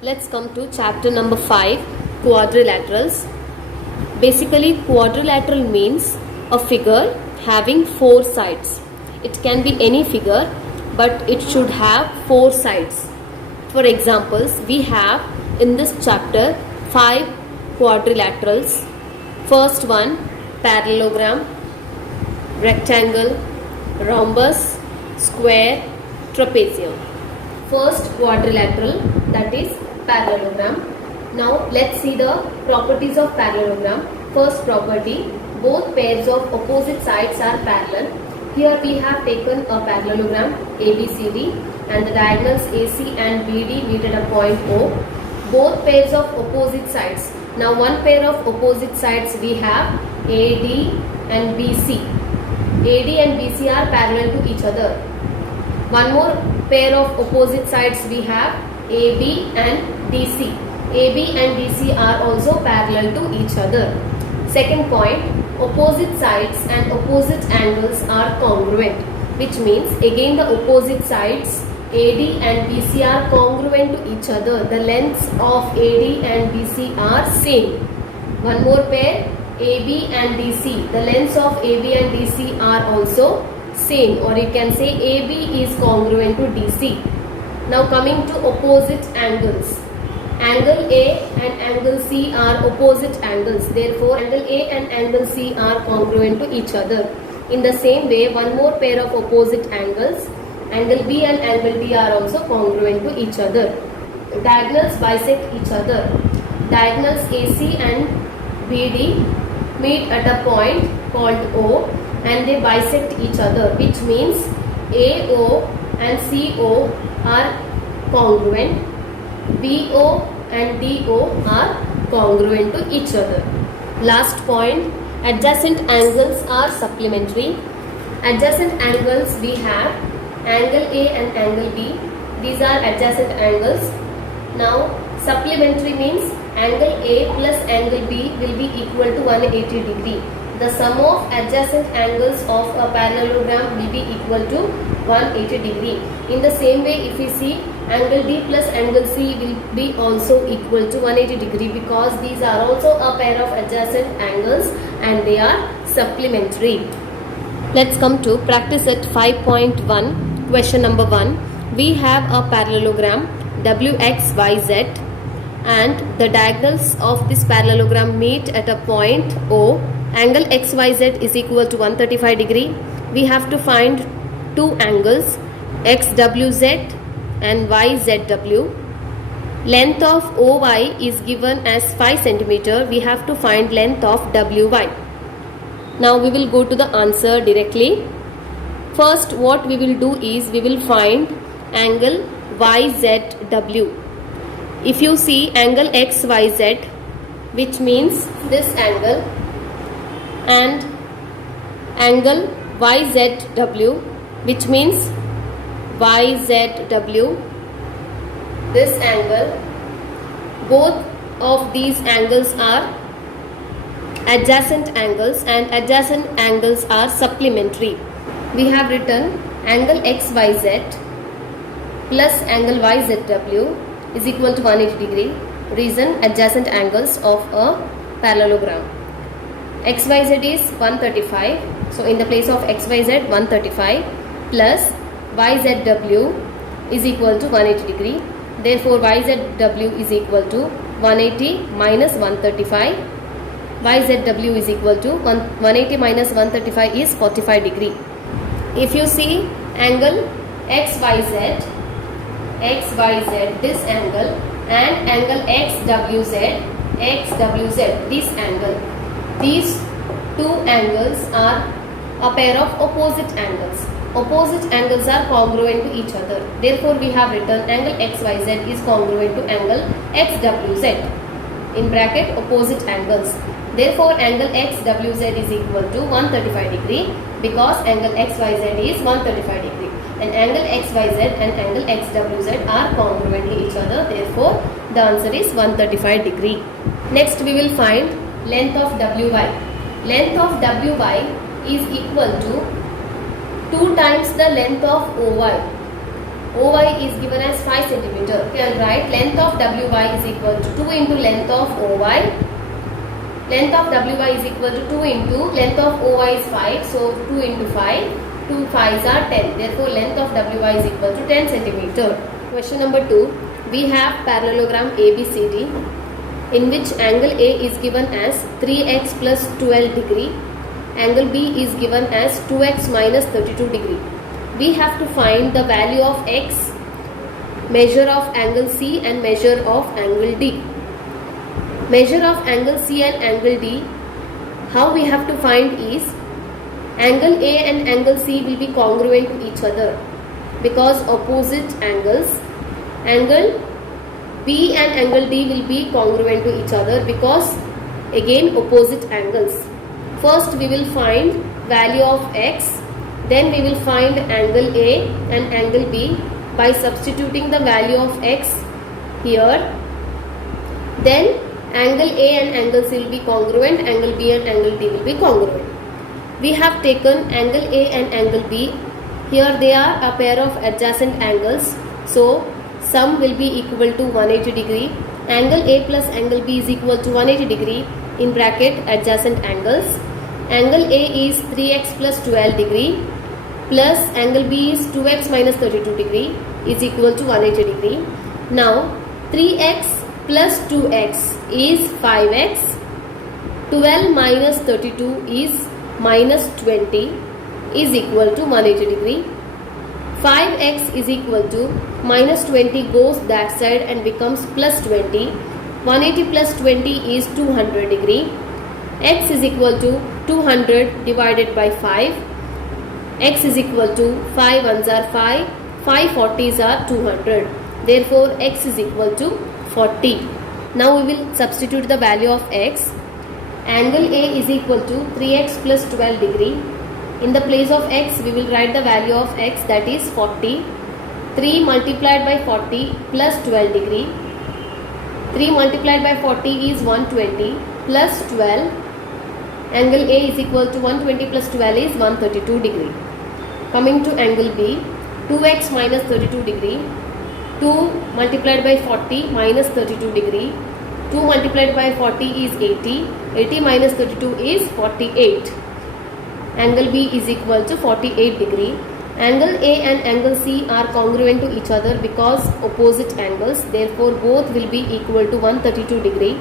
Let's come to chapter number 5, quadrilaterals. Basically, quadrilateral means a figure having 4 sides. It can be any figure, but it should have 4 sides. For examples, we have in this chapter 5 quadrilaterals. First one, parallelogram, rectangle, rhombus, square, trapezium. First quadrilateral, that is parallelogram. Now let's see the properties of parallelogram. First property, both pairs of opposite sides are parallel. Here we have taken a parallelogram ABCD and the diagonals AC and BD meet at a point O. Both pairs of opposite sides. Now one pair of opposite sides we have AD and BC. AD and BC are parallel to each other. One more pair of opposite sides we have AB and DC. AB and DC are also parallel to each other. Second point, opposite sides and opposite angles are congruent, which means again the opposite sides AD and BC are congruent to each other. The lengths of AD and BC are same. One more pair, AB and DC. The lengths of AB and DC are also same, or you can say AB is congruent to DC. Now coming to opposite angles. Angle A and angle C are opposite angles. Therefore, angle A and angle C are congruent to each other. In the same way, one more pair of opposite angles, angle B and angle D are also congruent to each other. Diagonals bisect each other. Diagonals AC and BD meet at a point called O and they bisect each other, which means AO and CO are congruent. BO and DO are congruent to each other. Last point, adjacent angles are supplementary. Adjacent angles we have angle A and angle B. These are adjacent angles. Now supplementary means angle A plus angle B will be equal to 180 degree. The sum of adjacent angles of a parallelogram will be equal to 180 degree. In the same way, if we see angle D plus angle C will be also equal to 180 degree because these are also a pair of adjacent angles and they are supplementary. Let's come to practice at 5.1. Question number 1. We have a parallelogram WXYZ and the diagonals of this parallelogram meet at a point O. Angle XYZ is equal to 135 degree. We have to find two angles XWZ and YZW. Length of OY is given as 5 cm. We have to find length of WY. Now we will go to the answer directly. First what we will do is we will find angle YZW. If you see angle XYZ, which means this angle, and angle YZW, which means YZW, this angle, both of these angles are adjacent angles and adjacent angles are supplementary. We have written angle XYZ plus angle YZW is equal to 180 degree. Reason, adjacent angles of a parallelogram. XYZ is 135. So in the place of XYZ 135 plus YZW is equal to 180 degree. Therefore YZW is equal to 180 minus 135. YZW is equal to 180 minus 135 is 45 degree. If you see angle XYZ, this angle, and angle XWZ, this angle. These two angles are a pair of opposite angles. Opposite angles are congruent to each other. Therefore, we have written angle XYZ is congruent to angle XWZ. In bracket, opposite angles. Therefore, angle XWZ is equal to 135 degree because angle XYZ is 135 degree. And angle XYZ and angle XWZ are congruent to each other. Therefore, the answer is 135 degree. Next, we will find length of WY. Length of WY is equal to 2 times the length of OY. OY is given as 5 centimeter. Okay, I'll write length of WY is equal to 2 into length of OY. Length of WY is equal to 2 into length of OY is 5. So 2 into 5. 2 5s are 10. Therefore, length of WY is equal to 10 centimeter. Question number 2. We have parallelogram ABCD in which angle A is given as 3x plus 12 degree. Angle B is given as 2x minus 32 degree. We have to find the value of x, measure of angle C and measure of angle D. Measure of angle C and angle D, how we have to find is, angle A and angle C will be congruent to each other because opposite angles. Angle B and angle D will be congruent to each other because again opposite angles. First we will find value of x, then we will find angle A and angle B by substituting the value of x here. Then angle A and angle C will be congruent, angle B and angle D will be congruent. We have taken angle A and angle B. Here they are a pair of adjacent angles. So sum will be equal to 180 degree. Angle A plus angle B is equal to 180 degree in bracket adjacent angles. Angle A is 3x plus 12 degree plus angle B is 2x minus 32 degree is equal to 180 degree. Now 3x plus 2x is 5x. 12 minus 32 is minus 20 is equal to 180 degree. 5x is equal to minus 20 goes that side and becomes plus 20. 180 plus 20 is 200 degree. X is equal to 200 divided by 5. X is equal to 5 ones are 5, 5 40s are 200. Therefore, x is equal to 40. Now we will substitute the value of x. Angle A is equal to 3x plus 12 degree. In the place of x, we will write the value of x, that is 40. 3 multiplied by 40 plus 12 degree. 3 multiplied by 40 is 120 plus 12. Angle A is equal to 120 plus 12 is 132 degree. Coming to angle B, 2x minus 32 degree. 2 multiplied by 40 minus 32 degree. 2 multiplied by 40 is 80. 80 minus 32 is 48. Angle B is equal to 48 degree. Angle A and angle C are congruent to each other because opposite angles. Therefore, both will be equal to 132 degree.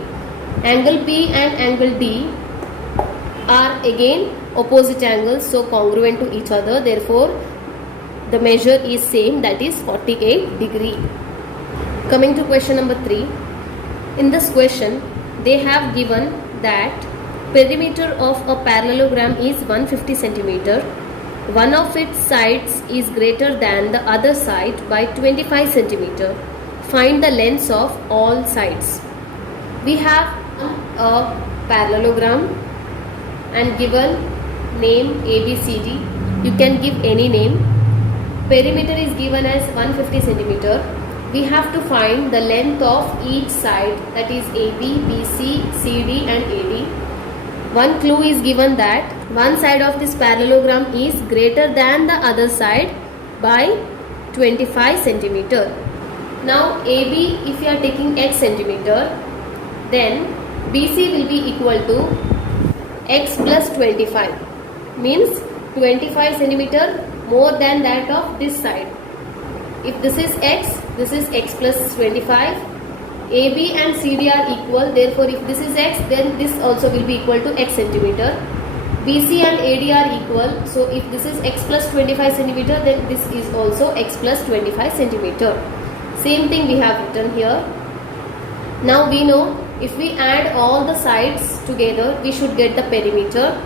Angle B and angle D are again opposite angles, so congruent to each other. Therefore, the measure is same, that is 48 degree. Coming to question number 3. In this question, they have given that perimeter of a parallelogram is 150 centimeter. One of its sides is greater than the other side by 25 centimeter. Find the lengths of all sides. We have a parallelogram and given name ABCD. You can give any name. Perimeter is given as 150 centimeter. We have to find the length of each side, that is AB, BC, CD and AD. One clue is given that one side of this parallelogram is greater than the other side by 25 centimeter. Now AB, if you are taking x centimeter, then BC will be equal to x plus 25, means 25 centimeter more than that of this side. If this is x plus 25. AB and CD are equal, therefore if this is x, then this also will be equal to x centimeter. BC and AD are equal, so if this is x plus 25 centimeter, then this is also x plus 25 centimeter. Same thing we have written here. Now we know if we add all the sides together, we should get the perimeter.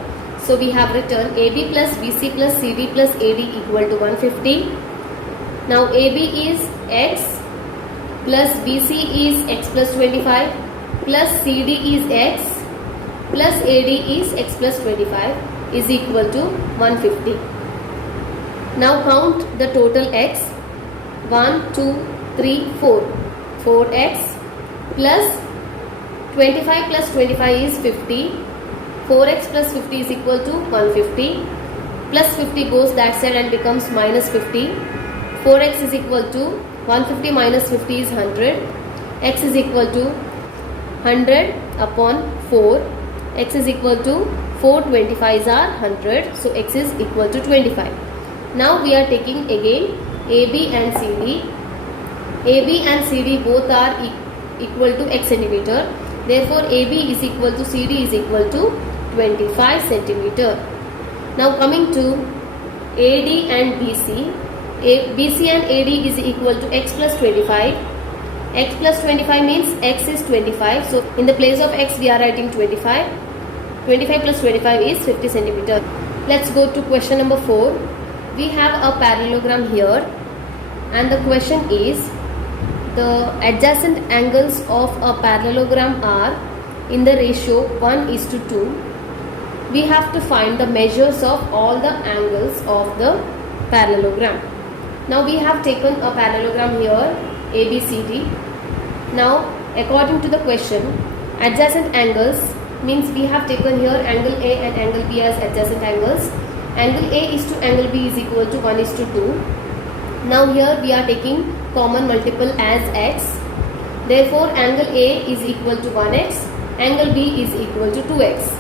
So we have written AB plus BC plus CD plus AD equal to 150. Now AB is x plus BC is x plus 25 plus CD is x plus AD is x plus 25 is equal to 150. Now count the total x. 1, 2, 3, 4. 4x plus 25 plus 25 is 50. 4x plus 50 is equal to 150. Plus 50 goes that side and becomes minus 50. 4x is equal to 150 minus 50 is 100. X is equal to 100 upon 4. X is equal to 425s are 100. So x is equal to 25. Now we are taking again AB and CD. AB and CD both are equal to x centimeter. Therefore AB is equal to CD is equal to 25 centimeter. Now coming to AD and BC. BC and AD is equal to x plus 25. X plus 25 means x is 25. So in the place of x we are writing 25. 25 plus 25 is 50 centimeter. Let's go to question number 4. We have a parallelogram here and the question is the adjacent angles of a parallelogram are in the ratio 1:2. We have to find the measures of all the angles of the parallelogram. Now we have taken a parallelogram here ABCD. Now according to the question, adjacent angles means we have taken here angle A and angle B as adjacent angles. Angle A is to angle B is equal to 1:2. Now here we are taking common multiple as x. Therefore angle A is equal to 1x, angle B is equal to 2x.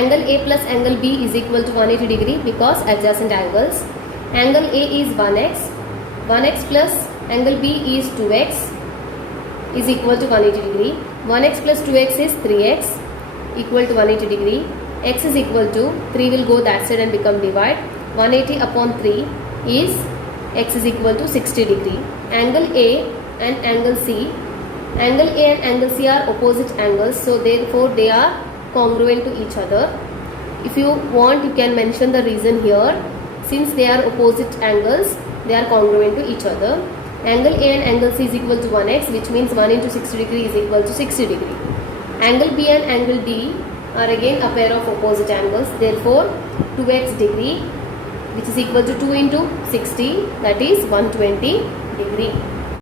Angle A plus angle B is equal to 180 degree because adjacent angles. Angle A is 1x, 1x plus angle B is 2x is equal to 180 degree. 1x plus 2x is 3x equal to 180 degree. X is equal to 3 will go that side and become divide. 180 upon 3 is x is equal to 60 degree. Angle A and angle C. Angle A and angle C are opposite angles, so therefore they are congruent to each other. If you want, you can mention the reason here. Since they are opposite angles, they are congruent to each other. Angle A and angle C is equal to 1x, which means 1 into 60 degree is equal to 60 degree. Angle B and angle D are again a pair of opposite angles. Therefore, 2x degree, which is equal to 2 into 60, that is 120 degree.